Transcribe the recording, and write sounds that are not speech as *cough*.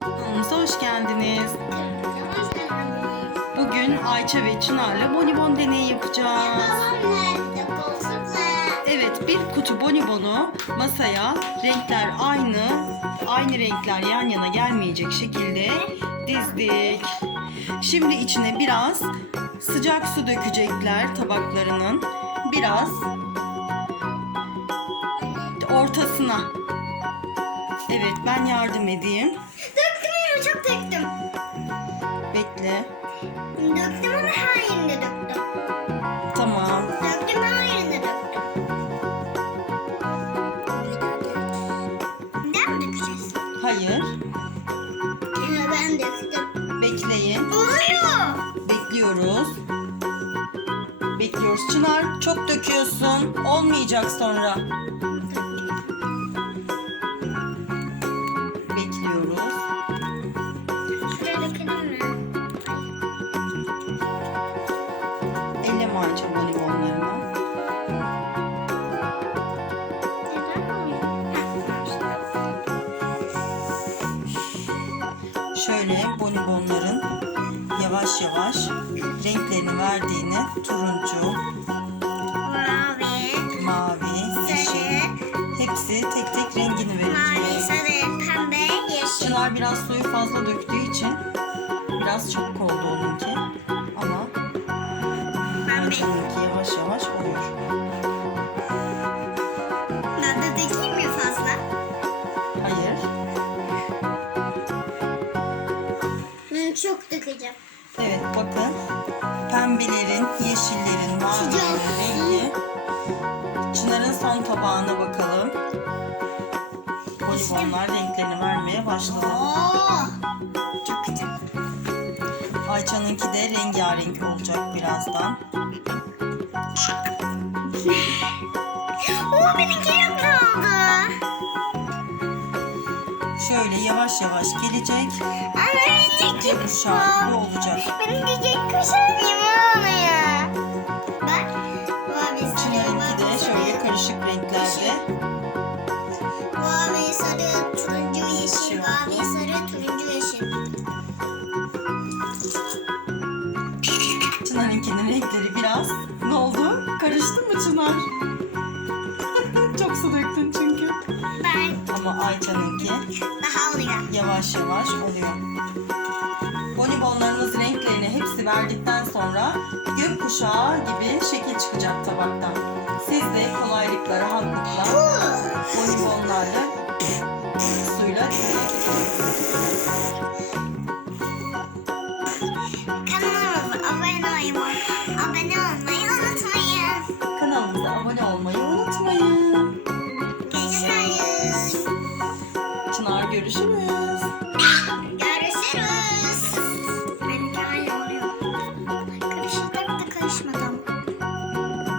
Kanalımıza hoş geldiniz. Bugün Ayça ve Çınar'la bonibon deneyi yapacağız. Evet bir kutu bonibonu masaya renkler aynı, aynı renkler yan yana gelmeyecek şekilde dizdik. Şimdi içine biraz sıcak su dökecekler tabaklarının. Biraz ortasına. Evet ben yardım edeyim. Döktüm ya çok döktüm. Bekle. Döktüm ama her yerinde döktüm. Tamam. Döktüm her yerinde döktüm. Neden dökeceğiz? Hayır. Ee, ben döktüm. Bekleyin. Oluyor. Bekliyoruz. Bekliyoruz. Çınar çok döküyorsun. Olmayacak sonra. Ayça bonibonlarını. Şöyle bonibonların yavaş yavaş renklerini verdiğini turuncu, Mavi, mavi, yeşil hepsi tek tek rengini mavi, verecek. sarı, pembe, yeşil. Çınar biraz suyu fazla döktüğü için biraz çabuk oldu onunki. Ama Ayça'nınki yavaş yavaş oluyor. Ben de dökeyim mi fazla? Hayır. Ben çok dökeceğim. Evet bakın. Pembelerin, yeşillerin, mavilerin rengi. Çınar'ın son tabağına bakalım. Polibonlar renklerini vermeye başladı. Oo. Ayça'nınki de rengarenk olacak birazdan. Oo, benimki yarım kaldı. Şöyle yavaş yavaş gelecek. Ama benimki Yumuşak olacak. Benimki kuşak renkleri biraz ne oldu? Karıştı mı Çınar? *laughs* Çok su döktün çünkü. Ben Ama Ayça'nınki daha oluyor. yavaş yavaş oluyor. Bonibonlarınız renklerini hepsi verdikten sonra gökkuşağı gibi şekil çıkacak tabaktan. Siz de kolaylıkla, rahatlıkla bonibonlarla